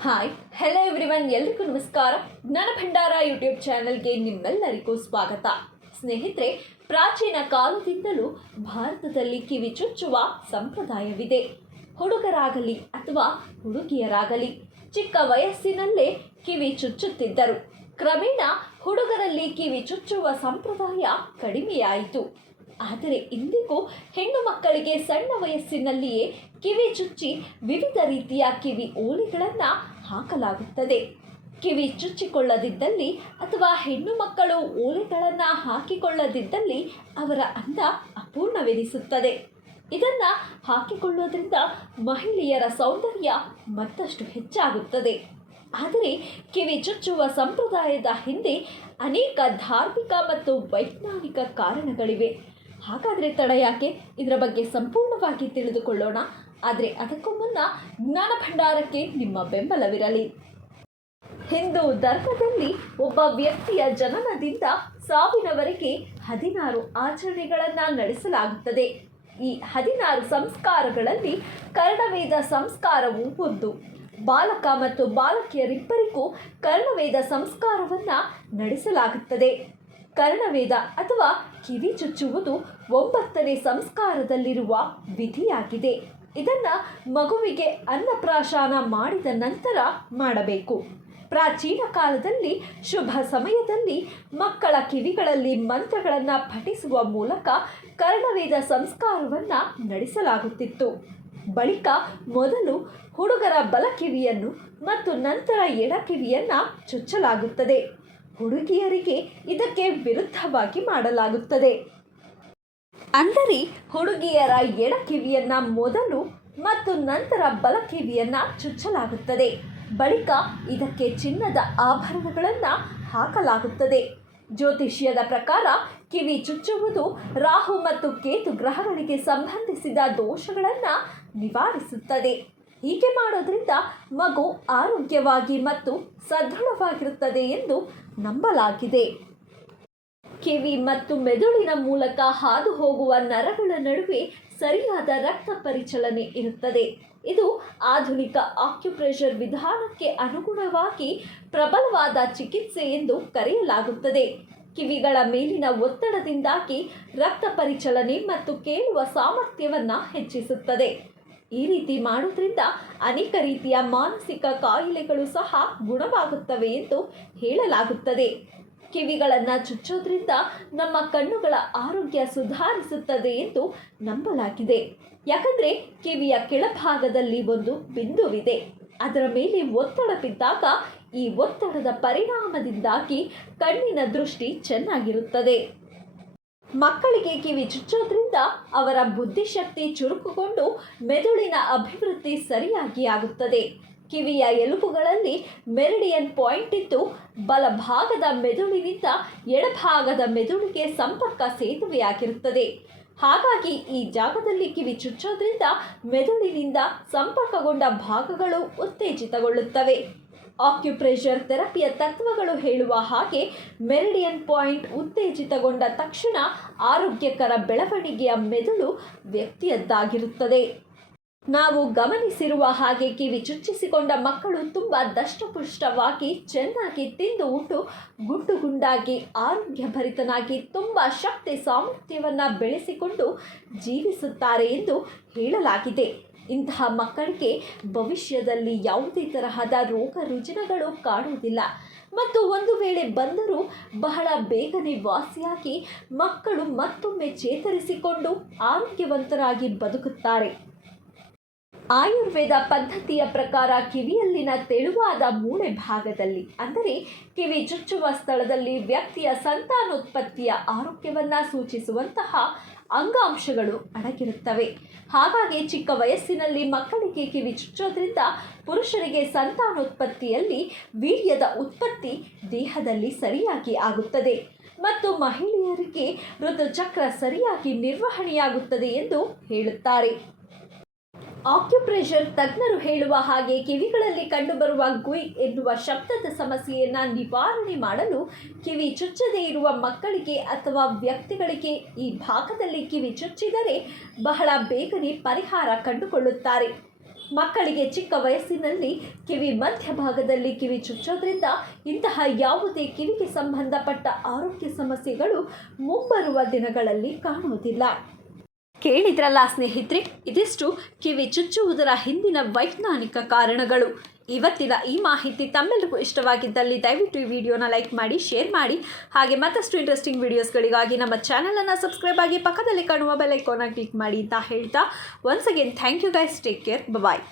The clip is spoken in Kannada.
ಹಾಯ್ ಹೆಲೋ ಎವ್ರಿವನ್ ಎಲ್ರಿಗೂ ನಮಸ್ಕಾರ. ಜ್ಞಾನ ಭಂಡಾರ ಯೂಟ್ಯೂಬ್ ಚಾನೆಲ್ಗೆ ನಿಮ್ಮೆಲ್ಲರಿಗೂ ಸ್ವಾಗತ. ಸ್ನೇಹಿತರೆ, ಪ್ರಾಚೀನ ಕಾಲದಿಂದಲೂ ಭಾರತದಲ್ಲಿ ಕಿವಿ ಚುಚ್ಚುವ ಸಂಪ್ರದಾಯವಿದೆ. ಹುಡುಗರಾಗಲಿ ಅಥವಾ ಹುಡುಗಿಯರಾಗಲಿ, ಚಿಕ್ಕ ವಯಸ್ಸಿನಲ್ಲೇ ಕಿವಿ ಚುಚ್ಚುತ್ತಿದ್ದರು. ಕ್ರಮೇಣ ಹುಡುಗರಲ್ಲಿ ಕಿವಿ ಚುಚ್ಚುವ ಸಂಪ್ರದಾಯ ಕಡಿಮೆಯಾಯಿತು. ಆದರೆ ಇಂದಿಗೂ ಹೆಣ್ಣು ಮಕ್ಕಳಿಗೆ ಸಣ್ಣ ವಯಸ್ಸಿನಲ್ಲಿಯೇ ಕಿವಿ ಚುಚ್ಚಿ ವಿವಿಧ ರೀತಿಯ ಕಿವಿ ಓಲೆಗಳನ್ನು ಹಾಕಲಾಗುತ್ತದೆ. ಕಿವಿ ಚುಚ್ಚಿಕೊಳ್ಳದಿದ್ದಲ್ಲಿ ಅಥವಾ ಹೆಣ್ಣು ಮಕ್ಕಳು ಓಲೆಗಳನ್ನು ಹಾಕಿಕೊಳ್ಳದಿದ್ದಲ್ಲಿ ಅವರ ಅಂದ ಅಪೂರ್ಣವೆನಿಸುತ್ತದೆ. ಇದನ್ನು ಹಾಕಿಕೊಳ್ಳೋದ್ರಿಂದ ಮಹಿಳೆಯರ ಸೌಂದರ್ಯ ಮತ್ತಷ್ಟು ಹೆಚ್ಚಾಗುತ್ತದೆ. ಆದರೆ ಕಿವಿ ಚುಚ್ಚುವ ಸಂಪ್ರದಾಯದ ಹಿಂದೆ ಅನೇಕ ಧಾರ್ಮಿಕ ಮತ್ತು ವೈಜ್ಞಾನಿಕ ಕಾರಣಗಳಿವೆ. ಹಾಗಾದರೆ ತಡ ಯಾಕೆ? ಇದರ ಬಗ್ಗೆ ಸಂಪೂರ್ಣವಾಗಿ ತಿಳಿದುಕೊಳ್ಳೋಣ. ಆದರೆ ಅದಕ್ಕೂ ಮುನ್ನ ಜ್ಞಾನ ಭಂಡಾರಕ್ಕೆ ನಿಮ್ಮ ಬೆಂಬಲವಿರಲಿ. ಹಿಂದೂ ಧರ್ಮದಲ್ಲಿ ಒಬ್ಬ ವ್ಯಕ್ತಿಯ ಜನನದಿಂದ ಸಾವಿನವರೆಗೆ ಹದಿನಾರು ಆಚರಣೆಗಳನ್ನು ನಡೆಸಲಾಗುತ್ತದೆ. ಈ ಹದಿನಾರು ಸಂಸ್ಕಾರಗಳಲ್ಲಿ ಕರ್ಣವೇದ ಸಂಸ್ಕಾರವು ಒಂದು. ಬಾಲಕ ಮತ್ತು ಬಾಲಕಿಯರಿಬ್ಬರಿಗೂ ಕರ್ಣವೇದ ಸಂಸ್ಕಾರವನ್ನು ನಡೆಸಲಾಗುತ್ತದೆ. ಕರ್ಣವೇದ ಅಥವಾ ಕಿವಿ ಚುಚ್ಚುವುದು ಒಂಬತ್ತನೇ ಸಂಸ್ಕಾರದಲ್ಲಿರುವ ವಿಧಿಯಾಗಿದೆ. ಇದನ್ನು ಮಗುವಿಗೆ ಅನ್ನಪ್ರಾಶನ ಮಾಡಿದ ನಂತರ ಮಾಡಬೇಕು. ಪ್ರಾಚೀನ ಕಾಲದಲ್ಲಿ ಶುಭ ಸಮಯದಲ್ಲಿ ಮಕ್ಕಳ ಕಿವಿಗಳಲ್ಲಿ ಮಂತ್ರಗಳನ್ನು ಪಠಿಸುವ ಮೂಲಕ ಕರ್ಣವೇದ ಸಂಸ್ಕಾರವನ್ನು ನಡೆಸಲಾಗುತ್ತಿತ್ತು. ಬಳಿಕ ಮೊದಲು ಹುಡುಗರ ಬಲಕಿವಿಯನ್ನು ಮತ್ತು ನಂತರ ಎಡಕಿವಿಯನ್ನು ಚುಚ್ಚಲಾಗುತ್ತದೆ. ಹುಡುಗಿಯರಿಗೆ ಇದಕ್ಕೆ ವಿರುದ್ಧವಾಗಿ ಮಾಡಲಾಗುತ್ತದೆ. ಅಂದರೆ ಹುಡುಗಿಯರ ಎಡ ಕಿವಿಯನ್ನು ಮೊದಲು ಮತ್ತು ನಂತರ ಬಲ ಕಿವಿಯನ್ನು ಚುಚ್ಚಲಾಗುತ್ತದೆ. ಬಳಿಕ ಇದಕ್ಕೆ ಚಿನ್ನದ ಆಭರಣಗಳನ್ನು ಹಾಕಲಾಗುತ್ತದೆ. ಜ್ಯೋತಿಷ್ಯದ ಪ್ರಕಾರ ಕಿವಿ ಚುಚ್ಚುವುದು ರಾಹು ಮತ್ತು ಕೇತು ಗ್ರಹಗಳಿಗೆ ಸಂಬಂಧಿಸಿದ ದೋಷಗಳನ್ನು ನಿವಾರಿಸುತ್ತದೆ. ಹೀಗೆ ಮಾಡೋದ್ರಿಂದ ಮಗು ಆರೋಗ್ಯವಾಗಿ ಮತ್ತು ಸದೃಢವಾಗಿರುತ್ತದೆ ಎಂದು ನಂಬಲಾಗಿದೆ. ಕಿವಿ ಮತ್ತು ಮೆದುಳಿನ ಮೂಲಕ ಹಾದು ಹೋಗುವ ನರಗಳ ನಡುವೆ ಸರಿಯಾದ ರಕ್ತ ಪರಿಚಲನೆ ಇರುತ್ತದೆ. ಇದು ಆಧುನಿಕ ಆಕ್ಯುಪ್ರೆಷರ್ ವಿಧಾನಕ್ಕೆ ಅನುಗುಣವಾಗಿ ಪ್ರಬಲವಾದ ಚಿಕಿತ್ಸೆ ಎಂದು ಕರೆಯಲಾಗುತ್ತದೆ. ಕಿವಿಗಳ ಮೇಲಿನ ಒತ್ತಡದಿಂದಾಗಿ ರಕ್ತ ಪರಿಚಲನೆ ಮತ್ತು ಕೇಳುವ ಸಾಮರ್ಥ್ಯವನ್ನು ಹೆಚ್ಚಿಸುತ್ತದೆ. ಈ ರೀತಿ ಮಾಡೋದ್ರಿಂದ ಅನೇಕ ರೀತಿಯ ಮಾನಸಿಕ ಕಾಯಿಲೆಗಳು ಸಹ ಗುಣವಾಗುತ್ತವೆ ಎಂದು ಹೇಳಲಾಗುತ್ತದೆ. ಕಿವಿಗಳನ್ನು ಚುಚ್ಚೋದ್ರಿಂದ ನಮ್ಮ ಕಣ್ಣುಗಳ ಆರೋಗ್ಯ ಸುಧಾರಿಸುತ್ತದೆ ಎಂದು ನಂಬಲಾಗಿದೆ. ಯಾಕಂದರೆ ಕಿವಿಯ ಕೆಳಭಾಗದಲ್ಲಿ ಒಂದು ಬಿಂದುವಿದೆ. ಅದರ ಮೇಲೆ ಒತ್ತಡ ಬಿದ್ದಾಗ ಈ ಒತ್ತಡದ ಪರಿಣಾಮದಿಂದಾಗಿ ಕಣ್ಣಿನ ದೃಷ್ಟಿ ಚೆನ್ನಾಗಿರುತ್ತದೆ. ಮಕ್ಕಳಿಗೆ ಕಿವಿ ಚುಚ್ಚೋದ್ರಿಂದ ಅವರ ಬುದ್ಧಿಶಕ್ತಿ ಚುರುಕುಗೊಂಡು ಮೆದುಳಿನ ಅಭಿವೃದ್ಧಿ ಸರಿಯಾಗಿ ಆಗುತ್ತದೆ. ಕಿವಿಯ ಎಲುಬುಗಳಲ್ಲಿ ಮೆರಿಡಿಯನ್ ಪಾಯಿಂಟ್ ಇದ್ದು ಬಲಭಾಗದ ಮೆದುಳಿನಿಂದ ಎಡಭಾಗದ ಮೆದುಳಿಗೆ ಸಂಪರ್ಕ ಸೇತುವೆಯಾಗಿರುತ್ತದೆ. ಹಾಗಾಗಿ ಈ ಜಾಗದಲ್ಲಿ ಕಿವಿ ಚುಚ್ಚೋದ್ರಿಂದ ಮೆದುಳಿನಿಂದ ಸಂಪರ್ಕಗೊಂಡ ಭಾಗಗಳು ಉತ್ತೇಜಿತಗೊಳ್ಳುತ್ತವೆ. ಆಕ್ಯುಪ್ರೆಷರ್ ಥೆರಪಿಯ ತತ್ವಗಳು ಹೇಳುವ ಹಾಗೆ ಮೆರಿಡಿಯನ್ ಪಾಯಿಂಟ್ ಉತ್ತೇಜಿತಗೊಂಡ ತಕ್ಷಣ ಆರೋಗ್ಯಕರ ಬೆಳವಣಿಗೆಯ ಮೆದುಳು ವ್ಯಕ್ತಿಯದ್ದಾಗಿರುತ್ತದೆ. ನಾವು ಗಮನಿಸಿರುವ ಹಾಗೆ ಕಿವಿ ಚುಚ್ಚಿಸಿಕೊಂಡ ಮಕ್ಕಳು ತುಂಬ ದಷ್ಟಪುಷ್ಟವಾಗಿ ಚೆನ್ನಾಗಿ ತಿಂದು ಉಂಟು ಗುಂಡು ಗುಂಡಾಗಿ ಆರೋಗ್ಯಭರಿತನಾಗಿ ತುಂಬ ಶಕ್ತಿ ಸಾಮರ್ಥ್ಯವನ್ನು ಬೆಳೆಸಿಕೊಂಡು ಜೀವಿಸುತ್ತಾರೆ ಎಂದು ಹೇಳಲಾಗಿದೆ. ಇಂತಹ ಮಕ್ಕಳಿಗೆ ಭವಿಷ್ಯದಲ್ಲಿ ಯಾವುದೇ ತರಹದ ರೋಗ ರುಜಿನಗಳು ಕಾಣುವುದಿಲ್ಲ. ಮತ್ತು ಒಂದು ವೇಳೆ ಬಂದರೂ ಬಹಳ ಬೇಗನೆ ವಾಸಿಯಾಗಿ ಮಕ್ಕಳು ಮತ್ತೊಮ್ಮೆ ಚೇತರಿಸಿಕೊಂಡು ಆರೋಗ್ಯವಂತರಾಗಿ ಬದುಕುತ್ತಾರೆ. ಆಯುರ್ವೇದ ಪದ್ಧತಿಯ ಪ್ರಕಾರ ಕಿವಿಯಲ್ಲಿನ ತೆಳುವಾದ ಮೂಳೆ ಭಾಗದಲ್ಲಿ, ಅಂದರೆ ಕಿವಿ ಚುಚ್ಚುವ ಸ್ಥಳದಲ್ಲಿ ವ್ಯಕ್ತಿಯ ಸಂತಾನೋತ್ಪತ್ತಿಯ ಆರೋಗ್ಯವನ್ನು ಸೂಚಿಸುವಂತಹ ಅಂಗಾಂಶಗಳು ಅಡಗಿರುತ್ತವೆ. ಹಾಗಾಗಿ ಚಿಕ್ಕ ವಯಸ್ಸಿನಲ್ಲಿ ಮಕ್ಕಳಿಗೆ ಕಿವಿ ಚುಚ್ಚೋದ್ರಿಂದ ಪುರುಷರಿಗೆ ಸಂತಾನೋತ್ಪತ್ತಿಯಲ್ಲಿ ವೀರ್ಯದ ಉತ್ಪತ್ತಿ ದೇಹದಲ್ಲಿ ಸರಿಯಾಗಿ ಆಗುತ್ತದೆ ಮತ್ತು ಮಹಿಳೆಯರಿಗೆ ಋತುಚಕ್ರ ಸರಿಯಾಗಿ ನಿರ್ವಹಣೆಯಾಗುತ್ತದೆ ಎಂದು ಹೇಳುತ್ತಾರೆ. ಆಕ್ಯುಪ್ರೆಷರ್ ತಜ್ಞರು ಹೇಳುವ ಹಾಗೆ ಕಿವಿಗಳಲ್ಲಿ ಕಂಡುಬರುವ ಗುಯ್ ಎನ್ನುವ ಶಬ್ದದ ಸಮಸ್ಯೆಯನ್ನು ನಿವಾರಣೆ ಮಾಡಲು ಕಿವಿ ಚುಚ್ಚದೇ ಇರುವ ಮಕ್ಕಳಿಗೆ ಅಥವಾ ವ್ಯಕ್ತಿಗಳಿಗೆ ಈ ಭಾಗದಲ್ಲಿ ಕಿವಿ ಚುಚ್ಚಿದರೆ ಬಹಳ ಬೇಗನೆ ಪರಿಹಾರ ಕಂಡುಕೊಳ್ಳುತ್ತಾರೆ. ಮಕ್ಕಳಿಗೆ ಚಿಕ್ಕ ವಯಸ್ಸಿನಲ್ಲಿ ಕಿವಿ ಮಧ್ಯಭಾಗದಲ್ಲಿ ಕಿವಿ ಚುಚ್ಚೋದ್ರಿಂದ ಇಂತಹ ಯಾವುದೇ ಕಿವಿಗೆ ಸಂಬಂಧಪಟ್ಟ ಆರೋಗ್ಯ ಸಮಸ್ಯೆಗಳು ಮುಂಬರುವ ದಿನಗಳಲ್ಲಿ ಕಾಣುವುದಿಲ್ಲ. ಕೇಳಿದ್ರಲ್ಲ ಸ್ನೇಹಿತರೆ, ಇದಿಷ್ಟು ಕಿವಿ ಚುಚ್ಚುವುದರ ಹಿಂದಿನ ವೈಜ್ಞಾನಿಕ ಕಾರಣಗಳು. ಇವತ್ತಿನ ಈ ಮಾಹಿತಿ ತಮ್ಮೆಲ್ಲರಿಗೂ ಇಷ್ಟವಾಗಿದ್ದಲ್ಲಿ ದಯವಿಟ್ಟು ಈ ವಿಡಿಯೋನ ಲೈಕ್ ಮಾಡಿ, ಶೇರ್ ಮಾಡಿ. ಹಾಗೆ ಮತ್ತಷ್ಟು ಇಂಟ್ರೆಸ್ಟಿಂಗ್ ವಿಡಿಯೋಸ್ಗಳಿಗಾಗಿ ನಮ್ಮ ಚಾನಲನ್ನು ಸಬ್ಸ್ಕ್ರೈಬ್ ಆಗಿ ಪಕ್ಕದಲ್ಲಿ ಕಾಣುವ ಬೆಲ್ ಐಕಾನ ಕ್ಲಿಕ್ ಮಾಡಿ ಅಂತ ಹೇಳ್ತಾ once again thank you guys take care bye